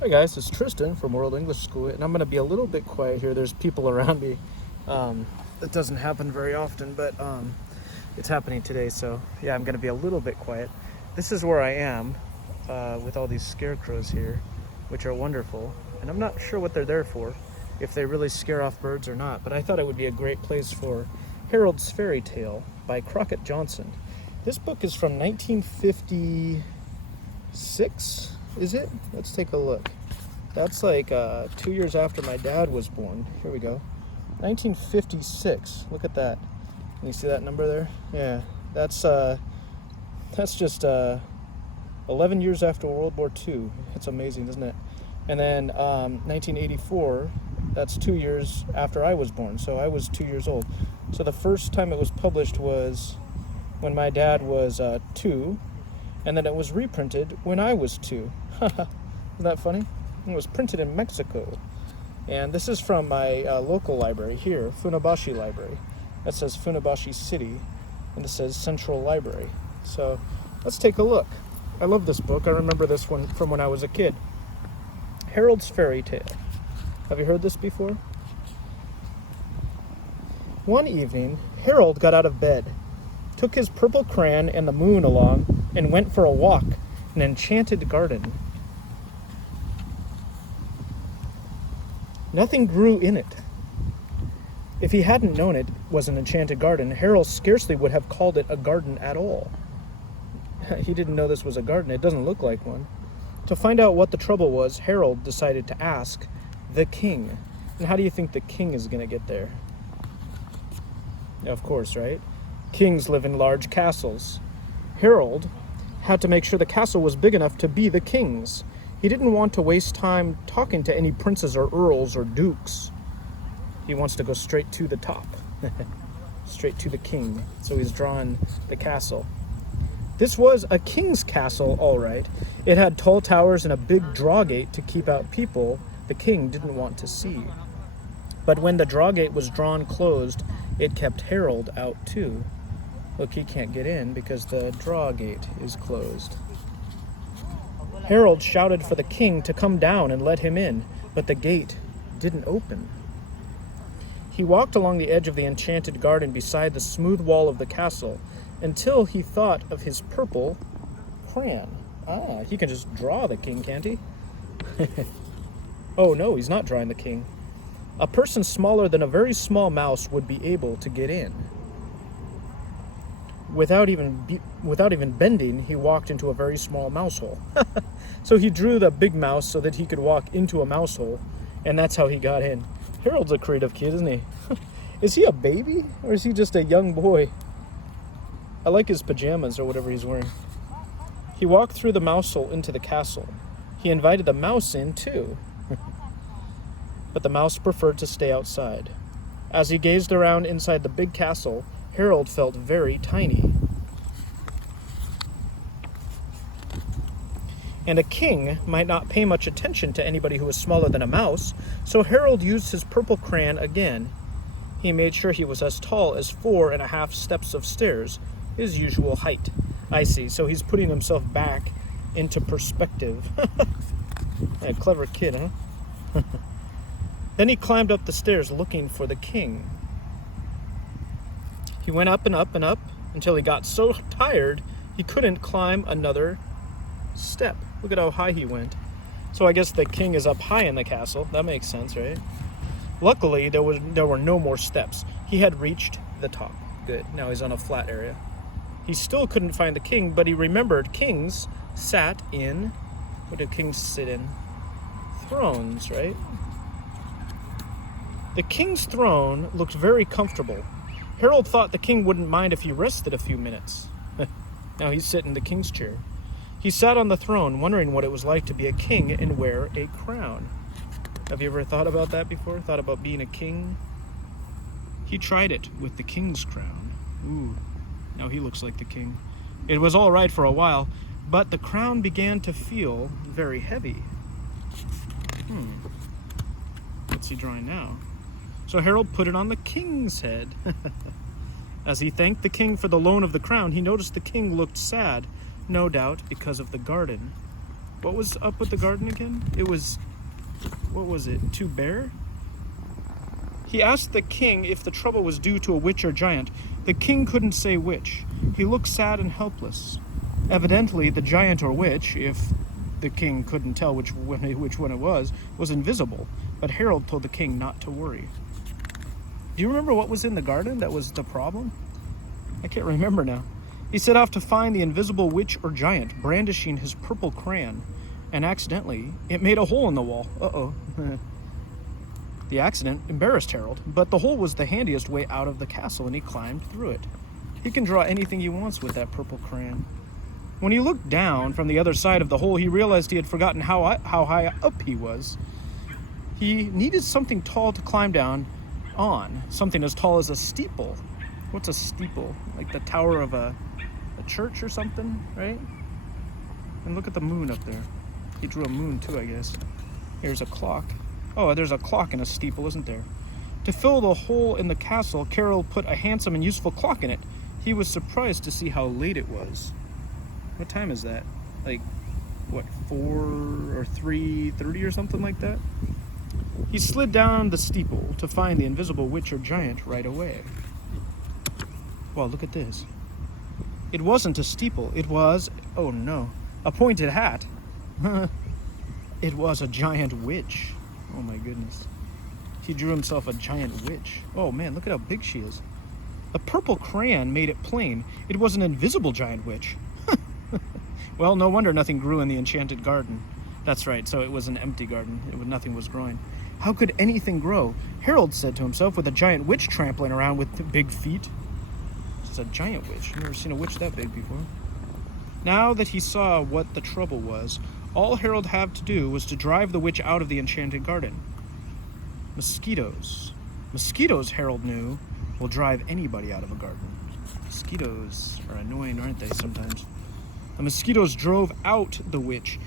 Hi guys, it's Tristan from World English School, and I'm going to be a little bit quiet here. There's people around me. That doesn't happen very often, but it's happening today, so yeah, I'm going to be a little bit quiet. This is where I am with all these scarecrows here, which are wonderful, and I'm not sure what they're there for, if they really scare off birds or not, but I thought it would be a great place for Harold's Fairy Tale by Crockett Johnson. This book is from 1956. Is it? Let's take a look. That's like 2 years after my dad was born. Here we go. 1956. Look at that. Can you see that number there? Yeah. That's just 11 years after World War II. It's amazing, isn't it? And then 1984. That's 2 years after I was born. So I was 2 years old. So the first time it was published was when my dad was 2. And then it was reprinted when I was 2. Isn't that funny? It was printed in Mexico. And this is from my local library here, Funabashi Library. That says Funabashi City, and it says Central Library. So let's take a look. I love this book. I remember this one from when I was a kid. Harold's Fairy Tale. Have you heard this before? One evening, Harold got out of bed, took his purple crayon and the moon along, and went for a walk in an enchanted garden. Nothing grew in it. If he hadn't known it was an enchanted garden, Harold scarcely would have called it a garden at all. He didn't know this was a garden. It doesn't look like one. To find out what the trouble was, Harold decided to ask the king. And how do you think the king is going to get there? Of course, right? Kings live in large castles. Harold had to make sure the castle was big enough to be the king's. He didn't want to waste time talking to any princes or earls or dukes. He wants to go straight to the top. Straight to the king. So he's drawn the castle. This was a king's castle, all right. It had tall towers and a big drawgate to keep out people the king didn't want to see. But when the drawgate was drawn closed, it kept Harold out too. Look, he can't get in because the drawgate is closed. Harold shouted for the king to come down and let him in, but the gate didn't open. He walked along the edge of the enchanted garden beside the smooth wall of the castle until he thought of his purple crayon. He can just draw the king, can't he? Oh no, he's not drawing the king. A person smaller than a very small mouse would be able to get in. Without even bending, he walked into a very small mouse hole. So he drew the big mouse so that he could walk into a mouse hole, and that's how he got in. Harold's a creative kid, isn't he? Is he a baby, or is he just a young boy? I like his pajamas or whatever he's wearing. He walked through the mouse hole into the castle. He invited the mouse in, too. But the mouse preferred to stay outside. As he gazed around inside the big castle, Harold felt very tiny. And a king might not pay much attention to anybody who was smaller than a mouse, so Harold used his purple crayon again. He made sure he was as tall as 4.5 steps of stairs, his usual height. I see, so he's putting himself back into perspective. A clever kid, huh? Then he climbed up the stairs looking for the king. He went up and up and up until he got so tired he couldn't climb another step. Look at how high he went. So I guess the king is up high in the castle. That makes sense, right? Luckily, there were no more steps. He had reached the top. Good. Now he's on a flat area. He still couldn't find the king, but he remembered kings sat in... What did kings sit in? Thrones, right? The king's throne looked very comfortable. Harold thought the king wouldn't mind if he rested a few minutes. Now he's sitting in the king's chair. He sat on the throne, wondering what it was like to be a king and wear a crown. Have you ever thought about that before? Thought about being a king? He tried it with the king's crown. Ooh, now he looks like the king. It was all right for a while, but the crown began to feel very heavy. What's he drawing now? So Harold put it on the king's head. As he thanked the king for the loan of the crown, he noticed the king looked sad, no doubt because of the garden. What was up with the garden again? It was, what was it, too bare? He asked the king if the trouble was due to a witch or giant. The king couldn't say which. He looked sad and helpless. Evidently, the giant or witch, if the king couldn't tell which one it was invisible. But Harold told the king not to worry. Do you remember what was in the garden that was the problem? I can't remember now. He set off to find the invisible witch or giant, brandishing his purple crayon, and accidentally, it made a hole in the wall. Uh-oh. The accident embarrassed Harold, but the hole was the handiest way out of the castle, and he climbed through it. He can draw anything he wants with that purple crayon. When he looked down from the other side of the hole, he realized he had forgotten how high up he was. He needed something tall to climb down on, something as tall as a steeple. What's a steeple? Like the tower of a church or something, right? And look at the moon up there. He drew a moon too, I guess. Here's a clock. Oh, there's a clock in a steeple, isn't there? To fill the hole in the castle, Carol put a handsome and useful clock in it. He was surprised to see how late it was. What time is that? Like, what, 4 or 3:30 or something like that? He slid down the steeple to find the invisible witch or giant right away. Well, look at this. It wasn't a steeple. It was, oh no, a pointed hat. It was a giant witch. Oh my goodness. He drew himself a giant witch. Oh man, look at how big she is. The purple crayon made it plain. It was an invisible giant witch. Well, no wonder nothing grew in the enchanted garden. That's right, so it was an empty garden. Nothing was growing. How could anything grow? Harold said to himself, with a giant witch trampling around with big feet. It's a giant witch. I've never seen a witch that big before. Now that he saw what the trouble was, all Harold had to do was to drive the witch out of the enchanted garden. Mosquitoes. Mosquitoes, Harold knew, will drive anybody out of a garden. Mosquitoes are annoying, aren't they, sometimes? The mosquitoes drove out the witch.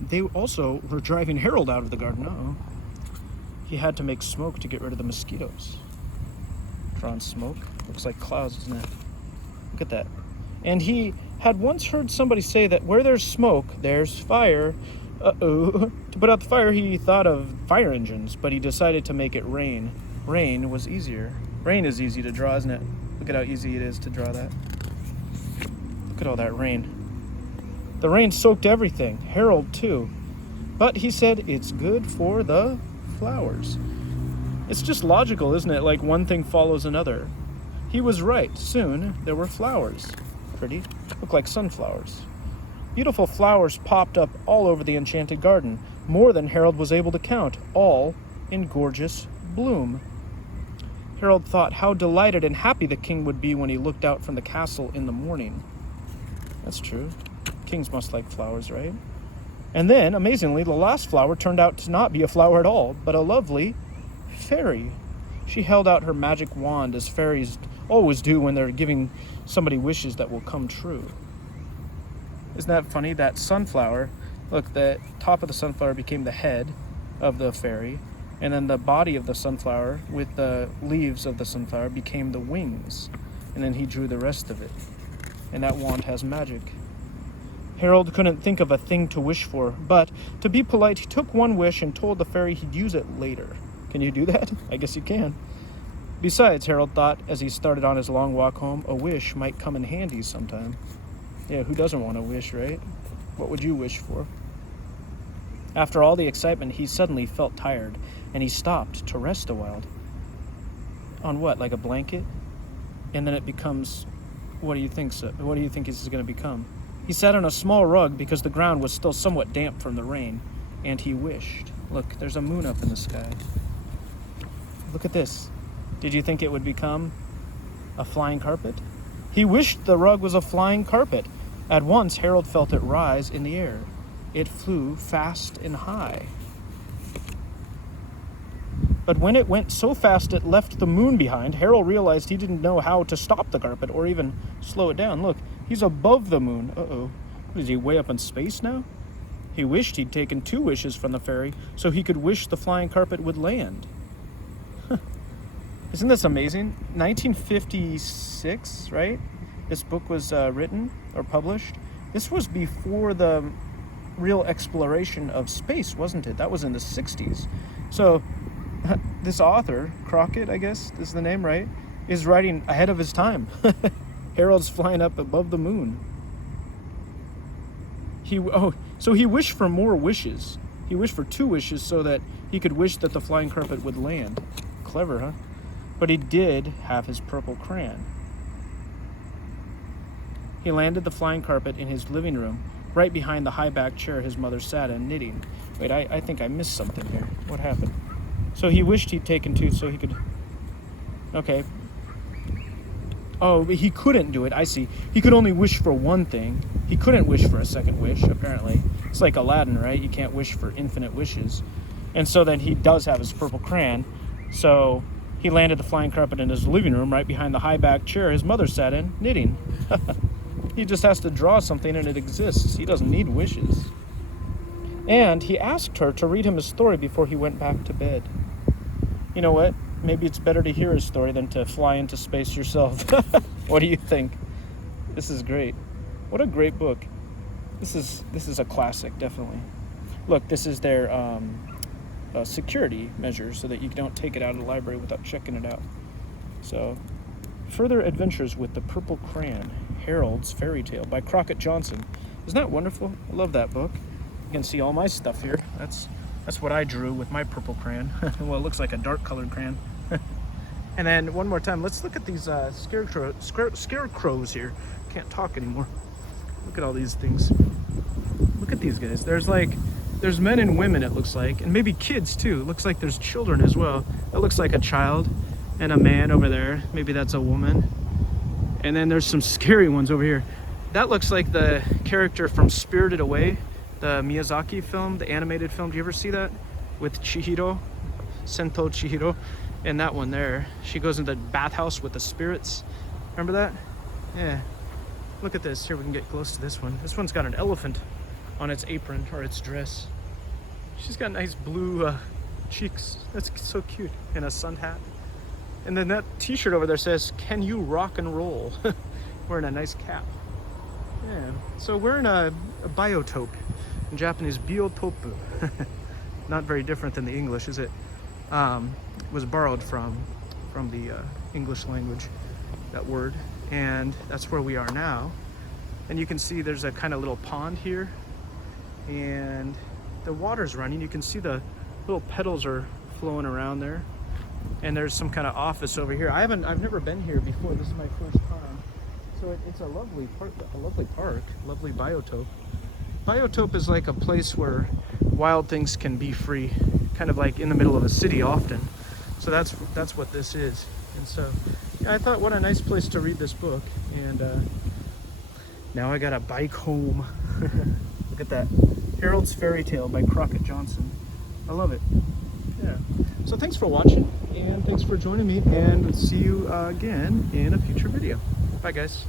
They also were driving Harold out of the garden. Uh-oh. He had to make smoke to get rid of the mosquitoes. Drawn smoke. Looks like clouds, doesn't it? Look at that. And he had once heard somebody say that where there's smoke, there's fire. Uh-oh. To put out the fire, he thought of fire engines, but he decided to make it rain. Rain was easier. Rain is easy to draw, isn't it? Look at how easy it is to draw that. Look at all that rain. The rain soaked everything, Harold too. But he said it's good for the flowers. It's just logical, isn't it? Like one thing follows another. He was right. Soon there were flowers. Pretty. Look like sunflowers. Beautiful flowers popped up all over the enchanted garden, more than Harold was able to count, all in gorgeous bloom. Harold thought how delighted and happy the king would be when he looked out from the castle in the morning. That's true. Kings must like flowers, right? And then, amazingly, the last flower turned out to not be a flower at all, but a lovely fairy. She held out her magic wand, as fairies always do when they're giving somebody wishes that will come true. Isn't that funny? That sunflower, look, the top of the sunflower became the head of the fairy, and then the body of the sunflower with the leaves of the sunflower became the wings, and then he drew the rest of it. And that wand has magic. Harold couldn't think of a thing to wish for, but to be polite, he took one wish and told the fairy he'd use it later. Can you do that? I guess you can. Besides, Harold thought, as he started on his long walk home, a wish might come in handy sometime. Yeah, who doesn't want to wish, right? What would you wish for? After all the excitement, he suddenly felt tired, and he stopped to rest a while. On what, like a blanket? And then it becomes, what do you think this is going to become? He sat on a small rug because the ground was still somewhat damp from the rain, and he wished. Look, there's a moon up in the sky. Look at this. Did you think it would become a flying carpet? He wished the rug was a flying carpet. At once, Harold felt it rise in the air. It flew fast and high. But when it went so fast it left the moon behind, Harold realized he didn't know how to stop the carpet or even slow it down. Look, he's above the moon. Uh-oh. Is he way up in space now? He wished he'd taken 2 wishes from the fairy so he could wish the flying carpet would land. Isn't this amazing? 1956, right? This book was written or published. This was before the real exploration of space, wasn't it? That was in the 60s. So this author, Crockett, I guess is the name, right, is writing ahead of his time. Harold's flying up above the moon. So he wished for more wishes. He wished for 2 wishes so that he could wish that the flying carpet would land. Clever, huh? But he did have his purple crayon. He landed the flying carpet in his living room, right behind the high-backed chair his mother sat in knitting. Wait, I think I missed something here. What happened? So he wished he'd taken 2 so he could... Okay. Oh, he couldn't do it. I see. He could only wish for one thing. He couldn't wish for a second wish, apparently. It's like Aladdin, right? You can't wish for infinite wishes. And so then he does have his purple crayon. So he landed the flying carpet in his living room right behind the high-backed chair his mother sat in knitting. He just has to draw something and it exists. He doesn't need wishes. And he asked her to read him a story before he went back to bed. You know what? Maybe it's better to hear his story than to fly into space yourself. What do you think? This is great. What a great book. This is a classic, definitely. Look, this is their security measures so that you don't take it out of the library without checking it out. So, Further Adventures with the Purple Crayon, Harold's Fairy Tale by Crockett Johnson. Isn't that wonderful? I love that book. You can see all my stuff here. That's what I drew with my purple crayon. Well, it looks like a dark colored crayon. And then one more time, let's look at these scarecrows here. Can't talk anymore. Look at all these things. Look at these guys. There's men and women, it looks like, and maybe kids too. It looks like there's children as well. That looks like a child and a man over there. Maybe that's a woman. And then there's some scary ones over here. That looks like the character from Spirited Away, the Miyazaki film, the animated film. Do you ever see that? With Chihiro, Sento Chihiro, and that one there. She goes into the bathhouse with the spirits. Remember that? Yeah. Look at this. Here, we can get close to this one. This one's got an elephant on its apron or its dress. She's got nice blue cheeks. That's so cute. And a sun hat. And then that t-shirt over there says, "Can you rock and roll?" Wearing a nice cap. Yeah. So we're in a biotope. In Japanese, biotopu. Not very different than the English, is it? Was borrowed from the English language, that word. And that's where we are now. And you can see there's a kind of little pond here. And the water's running. You can see the little petals are flowing around there. And there's some kind of office over here. I've never been here before. This is my first time. So it's a lovely park, lovely biotope. Biotope is like a place where wild things can be free, kind of like in the middle of a city often. So that's what this is. And so yeah, I thought, what a nice place to read this book. And now I gotta bike home. Look at that. Harold's Fairy Tale by Crockett Johnson. I love it. Yeah. So thanks for watching, and thanks for joining me, and see you again in a future video. Bye guys.